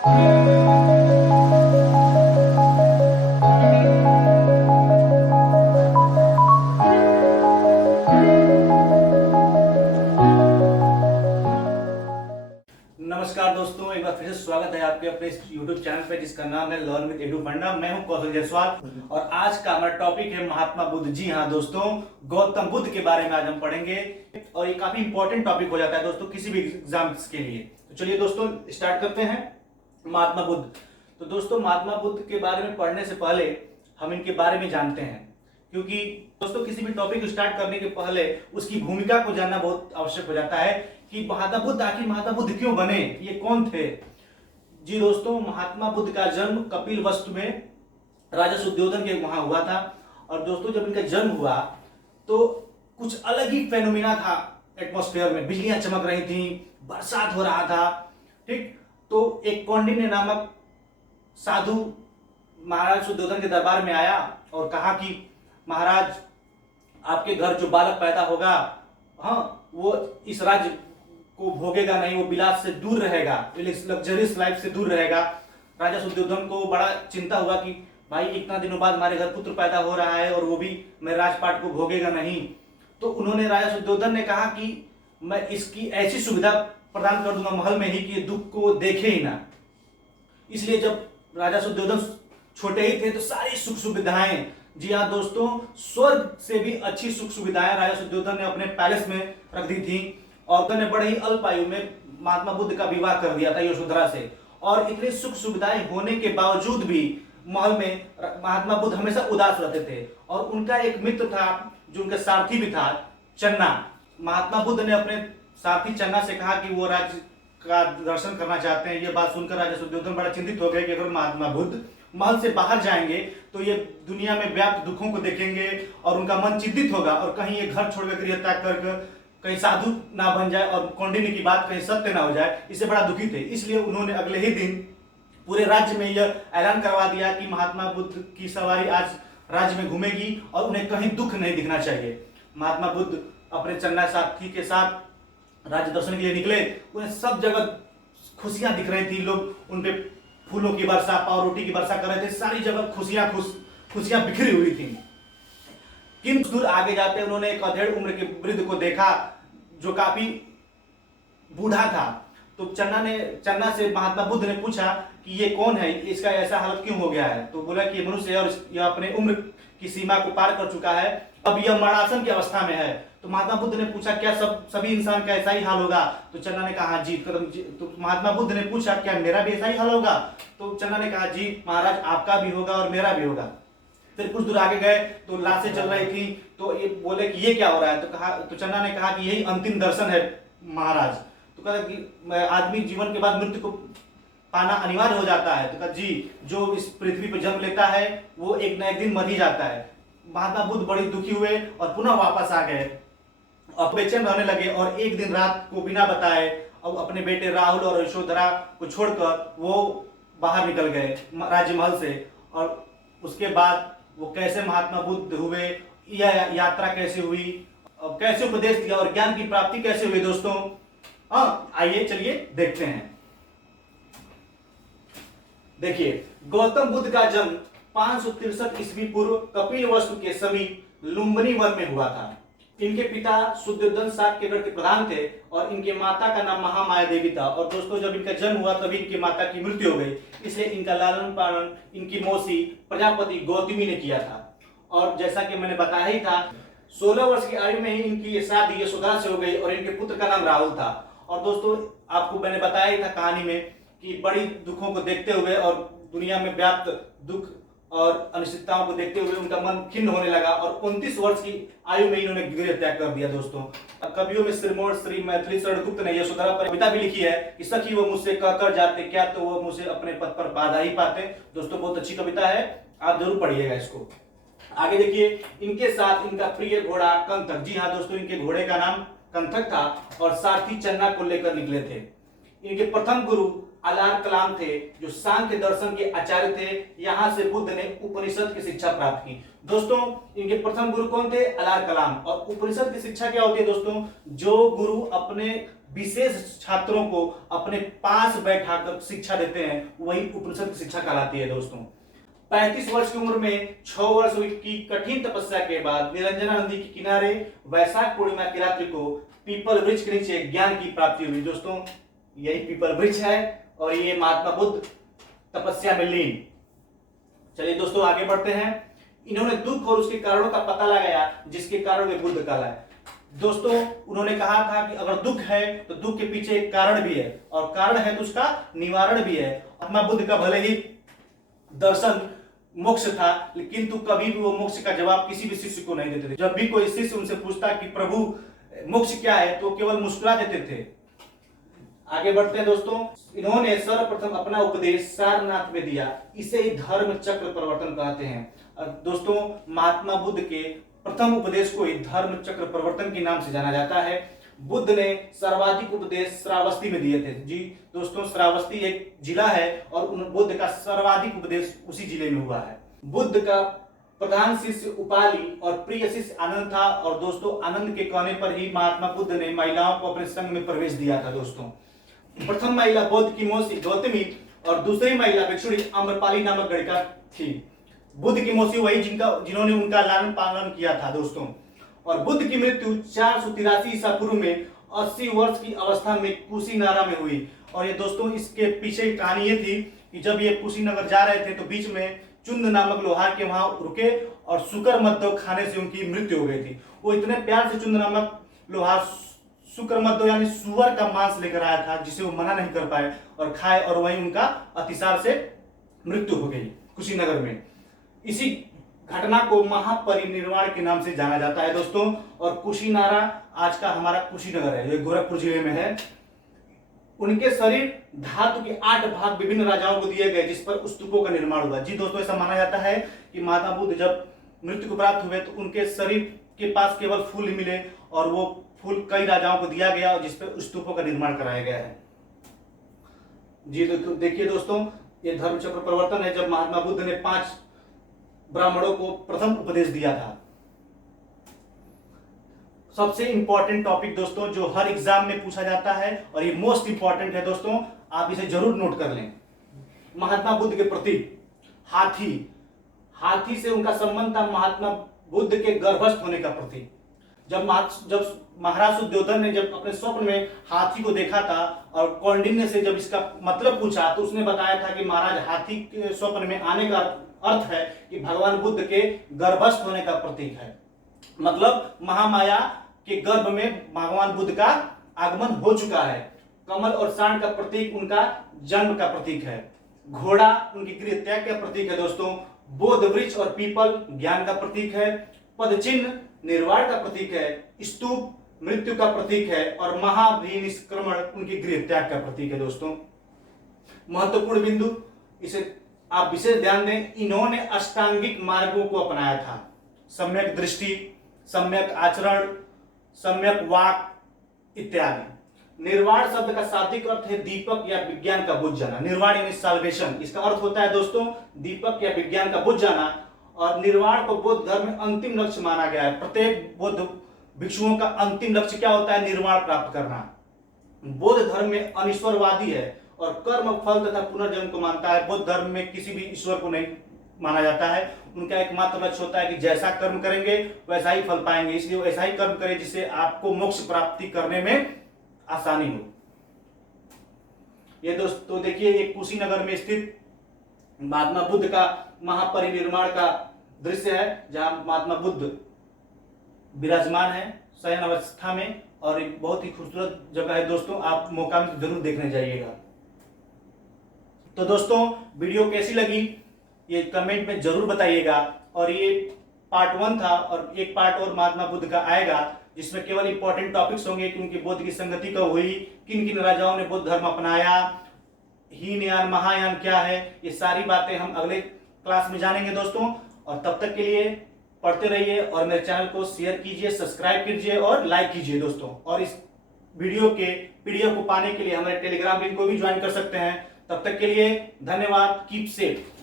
नमस्कार दोस्तों, एक बार फिर से स्वागत है आपके अपने इस YouTube चैनल पे जिसका नाम है लर्न विद एडू फंडा। मैं हूं कौशल जायसवाल और आज का हमारा टॉपिक है महात्मा बुद्ध। जी हाँ दोस्तों, गौतम बुद्ध के बारे में आज हम पढ़ेंगे और ये काफी इंपॉर्टेंट टॉपिक हो जाता है दोस्तों किसी भी एग्जाम्स के लिए। तो चलिए दोस्तों स्टार्ट करते हैं। महात्मा बुद्ध। तो दोस्तों महात्मा बुद्ध के बारे में पढ़ने से पहले हम इनके बारे में जानते हैं, क्योंकि दोस्तों किसी भी टॉपिक को स्टार्ट करने के पहले उसकी भूमिका को जानना बहुत आवश्यक हो जाता है कि महात्मा बुद्ध आखिर महात्मा बुद्ध क्यों बने, ये कौन थे। जी दोस्तों, महात्मा बुद्ध का जन्म कपिलवस्तु में राजा शुद्धोधन के वहां हुआ था। और दोस्तों जब इनका जन्म हुआ तो कुछ अलग ही फेनोमेना था एटमॉस्फेयर में। बिजलियां चमक रही थी, बरसात हो रहा था, ठीक। तो एक कौंडिन्य नामक साधु महाराज शुद्धोधन के दरबार में आया और कहा कि महाराज, आपके घर जो बालक पैदा होगा, हाँ, वो इस राज्य को भोगेगा नहीं, वो विलास से दूर रहेगा, लग्जरियस लाइफ से दूर रहेगा। राजा शुद्धोधन को बड़ा चिंता हुआ कि भाई इतना दिनों बाद हमारे घर पुत्र पैदा हो रहा है और वो भी मेरे राजपाट को भोगेगा नहीं। तो उन्होंने राजा शुद्धोधन ने कहा कि मैं इसकी ऐसी सुविधा प्रदान कर दूंगा महल में ही कि दुख को देखे ही ना। इसलिए जब राजा शुद्धोधन छोटे ही थे तो सारी सुख सुविधाएं, जी हाँ दोस्तों, स्वर्ग से भी अच्छी सुख सुविधाएं राजा शुद्धोधन ने अपने पैलेस में रख दी थी। और उन्होंने बड़े ही अल्प आयु में महात्मा बुद्ध का विवाह कर दिया था यशोधरा से। और इतनी सुख सुविधाएं होने के बावजूद भी महल में महात्मा बुद्ध हमेशा उदास रहते थे। और उनका एक मित्र था जो उनका सारथी भी था, चन्ना। महात्मा बुद्ध ने अपने सारथी चन्ना से कहा कि वो राज्य का दर्शन करना चाहते हैं। ये बात सुनकर राजा शुद्धोधन बड़ा चिंतित हो गए कि अगर महात्मा बुद्ध महल से बाहर जाएंगे तो ये दुनिया में व्याप्त दुखों को देखेंगे और उनका मन चिंतित होगा और कहीं ये घर छोड़कर गृह त्याग कर कहीं साधु ना बन जाए और कौंडिन्य की बात कहीं सत्य ना हो जाए, इससे बड़ा दुखी थे। इसलिए उन्होंने अगले ही दिन पूरे राज्य में यह ऐलान करवा दिया कि महात्मा बुद्ध की सवारी आज राज्य में घूमेगी और उन्हें कहीं दुख नहीं दिखना चाहिए। महात्मा बुद्ध अपने चन्ना साथी के साथ राज्य दर्शन के लिए निकले। उन्हें सब जगह खुशियां दिख रही थी, लोग उन पे फूलों की वर्षा, पाव रोटी की वर्षा कर रहे थे। सारी जगह खुशियां बिखरी हुई थी। किंतु दूर आगे जाते उन्होंने एक अधेड़ उम्र के वृद्ध को देखा जो काफी बूढ़ा था। तो चन्ना से महात्मा बुद्ध ने पूछा कि ये कौन है, इसका ऐसा हालत क्यों हो गया है। तो बोला कि ये मनुष्य है और यह अपने उम्र की सीमा को पार कर चुका है, अब यह मरणासन की अवस्था में है। तो महात्मा बुद्ध ने पूछा क्या सभी इंसान का ऐसा ही हाल होगा। तो चन्ना ने कहा जी। तो महात्मा बुद्ध ने पूछा क्या मेरा भी ऐसा ही हाल होगा। तो चन्ना ने कहा जी महाराज, आपका भी होगा और मेरा भी होगा। फिर कुछ दूर आगे गए तो लाशें चल रही थी। तो ये बोले कि ये क्या हो रहा है। तो चन्ना ने कहा कि यही अंतिम दर्शन है महाराज। तो कहा कि आदमी जीवन के बाद मृत्यु को पाना अनिवार्य हो जाता है। तो कहा जी, जो इस पृथ्वी पर जन्म लेता है वो एक न एक दिन मर ही जाता है। महात्मा बुद्ध बड़ी दुखी हुए और पुनः वापस आ गए और बेचैन रहने लगे। और एक दिन रात को बिना बताए अब अपने बेटे राहुल और यशोधरा को छोड़कर वो बाहर निकल गए राजमहल से। और उसके बाद वो कैसे महात्मा बुद्ध हुए, यह यात्रा कैसे हुई, कैसे उपदेश दिया और ज्ञान की प्राप्ति कैसे हुई दोस्तों, आइए चलिए देखते हैं। देखिए, गौतम बुद्ध का जन्म 563 ईस्वी पूर्व कपिलवस्तु के समीप लुम्बिनी वन में हुआ था। इनके पिता शुद्धोधन साक्यगढ़ के प्रधान थे और इनके माता का नाम महामाया देवी था। और दोस्तों जब इनका जन्म हुआ तभी इनकी माता की मृत्यु हो गई, इसलिए इनका लालन पालन इनकी मौसी प्रजापति गौतमी ने किया था। और जैसा कि मैंने बताया ही था, 16 वर्ष की आयु में ही इनकी शादी यशोधरा से हो गई और इनके पुत्र का नाम राहुल था। और दोस्तों आपको मैंने बताया ही था कहानी में कि बड़ी दुखों को देखते हुए और दुनिया में व्याप्त दुख और अनिश्चितताओं को देखते हुए उनका मन खिन्न होने लगा और 29 वर्ष की आयु में इन्होंने गृह त्याग कर दिया। दोस्तों कवियों में सिरमौर श्री मैथिली शरण गुप्त ने यशोधरा पर कविता भी लिखी है कि सखी वो मुझसे कहकर जाते क्या तो वो मुझे अपने पद पर बाधा ही पाते। दोस्तों बहुत अच्छी कविता है, आप जरूर पढ़िएगा इसको। आगे देखिए, इनके साथ इनका प्रिय घोड़ा कंथक, जी हाँ दोस्तों, इनके घोड़े का नाम कंथक था और सारथी चन्ना को लेकर निकले थे। इनके प्रथम गुरु अलार कलाम थे जो सांख्य दर्शन के आचार्य थे। यहाँ से बुद्ध ने उपनिषद की शिक्षा प्राप्त की। दोस्तों इनके प्रथम गुरु कौन थे? अलार कलाम। और उपनिषद की शिक्षा क्या होती है दोस्तों? जो गुरु अपने विशेष छात्रों को अपने पास बैठाकर शिक्षा देते हैं, वही उपनिषद की शिक्षा कहलाती है दोस्तों। 35 वर्ष की उम्र में 6 वर्ष की कठिन तपस्या के बाद निरंजना नदी के किनारे वैशाख पूर्णिमा की रात्रि को पीपल वृक्ष के नीचे ज्ञान की प्राप्ति हुई दोस्तों। यही पीपल वृक्ष है और ये महात्मा बुद्ध तपस्या में लीन। चलिए दोस्तों आगे बढ़ते हैं। इन्होंने दुख और उसके कारणों का पता लगाया जिसके कारण वे बुद्ध कहलाए। दोस्तों उन्होंने कहा था कि अगर दुख है तो दुख के पीछे एक कारण भी है और कारण है तो उसका निवारण भी है। महात्मा बुद्ध का भले ही दर्शन मोक्ष था, लेकिन तो कभी भी वो मोक्ष का जवाब किसी भी शिष्य को नहीं देते थे। जब भी कोई शिष्य उनसे पूछता कि प्रभु मोक्ष क्या है तो केवल मुस्कुरा देते थे। आगे बढ़ते हैं दोस्तों। इन्होंने सर्वप्रथम अपना उपदेश सारनाथ में दिया, इसे ही धर्म चक्र प्रवर्तन कहते हैं। दोस्तों महात्मा बुद्ध के प्रथम उपदेश को ही धर्म चक्र प्रवर्तन के नाम से जाना जाता है। बुद्ध ने सर्वाधिक उपदेश श्रावस्ती में दिए थे। जी दोस्तों, श्रावस्ती एक जिला है और बुद्ध का सर्वाधिक उपदेश उसी जिले में हुआ है। बुद्ध का प्रधान शिष्य उपाली और प्रिय शिष्य आनंद था और दोस्तों आनंद के कहने पर ही महात्मा बुद्ध ने महिलाओं को अपने संघ में प्रवेश दिया था। दोस्तों प्रथम महिला बौद्ध की मौसी गौतमी और दूसरी महिला भिक्षुणी आम्रपाली नामक गणिका थी। बुद्ध की मौसी वही जिन्होंने उनका लालन पालन किया था दोस्तों। और बुद्ध की मृत्यु 483 ईसा पूर्व में 80 वर्ष की अवस्था में कुशीनारा में हुई। और ये दोस्तों इसके पीछे की कहानी ये थी कि जब ये कुशीनगर जा रहे थे तो बीच में चुंद नामक लोहार के वहां रुके और शुकर मद्दो खाने से उनकी मृत्यु हो गई थी। वो इतने प्यार से चुंद नामक लोहार शुकर मद्दो यानी सुअर का मांस लेकर आया था जिसे वो मना नहीं कर पाए और खाए और वहीं उनका अतिसार से मृत्यु हो गई कुशीनगर में। इसी घटना को महापरिनिर्वाण के नाम से जाना जाता है दोस्तों। और कुशीनारा आज का हमारा कुशीनगर है जो गोरखपुर जिले में है। उनके शरीर धातु के 8 भाग विभिन्न राजाओं को दिए गए जिस पर स्तूपों का निर्माण हुआ। जी दोस्तों ऐसा माना जाता है कि महात्मा बुद्ध जब मृत्यु को प्राप्त हुए तो उनके शरीर के पास केवल फूल ही मिले और वो फूल कई राजाओं को दिया गया और जिस पर स्तूपों का निर्माण कराया गया है। जी तो देखिए दोस्तों ये धर्म चक्र प्रवर्तन है जब महात्मा बुद्ध ने 5 ब्राह्मणों को प्रथम उपदेश दिया था। सबसे इंपॉर्टेंट टॉपिक दोस्तों जो हर एग्जाम में पूछा जाता है और ये मोस्ट इंपॉर्टेंट है दोस्तों, आप इसे जरूर नोट कर लें। महात्मा बुद्ध के प्रति हाथी से उनका संबंध था महात्मा बुद्ध के गर्भस्थ होने का प्रतीक। जब महाराज सुद्धोधन ने जब अपने स्वप्न में हाथी को देखा था और कौंडिन्य से जब इसका मतलब पूछा तो उसने बताया था कि महाराज हाथी के स्वप्न में आने का अर्थ है कि भगवान बुद्ध के गर्भस्थ होने का प्रतीक है। मतलब महामाया के गर्भ में भगवान बुद्ध का आगमन हो चुका है। कमल और सांड का प्रतीक उनका जन्म का प्रतीक है। घोड़ा उनकी गृह त्याग का प्रतीक है दोस्तों। बोध वृक्ष और पीपल ज्ञान का प्रतीक है। पद चिन्ह निर्वाण का प्रतीक है। स्तूप मृत्यु का प्रतीक है और महाभिनिष्क्रमण उनकी गृह त्याग का प्रतीक है दोस्तों। महत्वपूर्ण बिंदु, इसे आप विशेष ध्यान दें, इन्होंने अष्टांगिक मार्गों को अपनाया था। सम्यक दृष्टि, सम्यक आचरण, सम्यक वाक इत्यादि। निर्वाण शब्द का शाब्दिक अर्थ है दीपक या विज्ञान का बुझ जाना। निर्वाण यानी साल्वेशन, इसका अर्थ होता है दोस्तों दीपक या विज्ञान का बुझ जाना। और निर्वाण को बौद्ध धर्म में अंतिम लक्ष्य माना गया है। प्रत्येक बौद्ध भिक्षुओं का अंतिम लक्ष्य क्या होता है? निर्वाण प्राप्त करना। बौद्ध धर्म में अनिश्वरवादी है और कर्म फल तथा पुनर्जन्म को मानता है। बौद्ध धर्म में किसी भी ईश्वर को नहीं माना जाता है। उनका एकमात्र लक्ष्य होता है कि जैसा कर्म करेंगे वैसा ही फल पाएंगे, इसलिए वो ऐसा ही कर्म करें जिससे आपको मोक्ष प्राप्ति करने में आसानी हो। ये दोस्तों देखिए एक कुशीनगर में स्थित महात्मा बुद्ध का महापरिनिर्वाण का दृश्य है जहां महात्मा बुद्ध विराजमान है शयन अवस्था में और एक बहुत ही खूबसूरत जगह है दोस्तों, आप मौका में जरूर देखने जाइएगा। तो दोस्तों वीडियो कैसी लगी ये कमेंट में जरूर बताइएगा। और ये पार्ट 1 था और एक पार्ट और महात्मा बुद्ध का आएगा जिसमें केवल इंपॉर्टेंट टॉपिक्स होंगे कि उनकी बौद्ध की संगति कब हुई, किन किन राजाओं ने बौद्ध धर्म अपनाया, हीनयान महायान क्या है, ये सारी बातें हम अगले क्लास में जानेंगे दोस्तों। और तब तक के लिए पढ़ते रहिए और मेरे चैनल को शेयर कीजिए, सब्सक्राइब कीजिए और लाइक कीजिए दोस्तों। और इस वीडियो के पीडीएफ को पाने के लिए हमारे टेलीग्राम लिंक को भी ज्वाइन कर सकते हैं। तब तक के लिए धन्यवाद। Keep safe.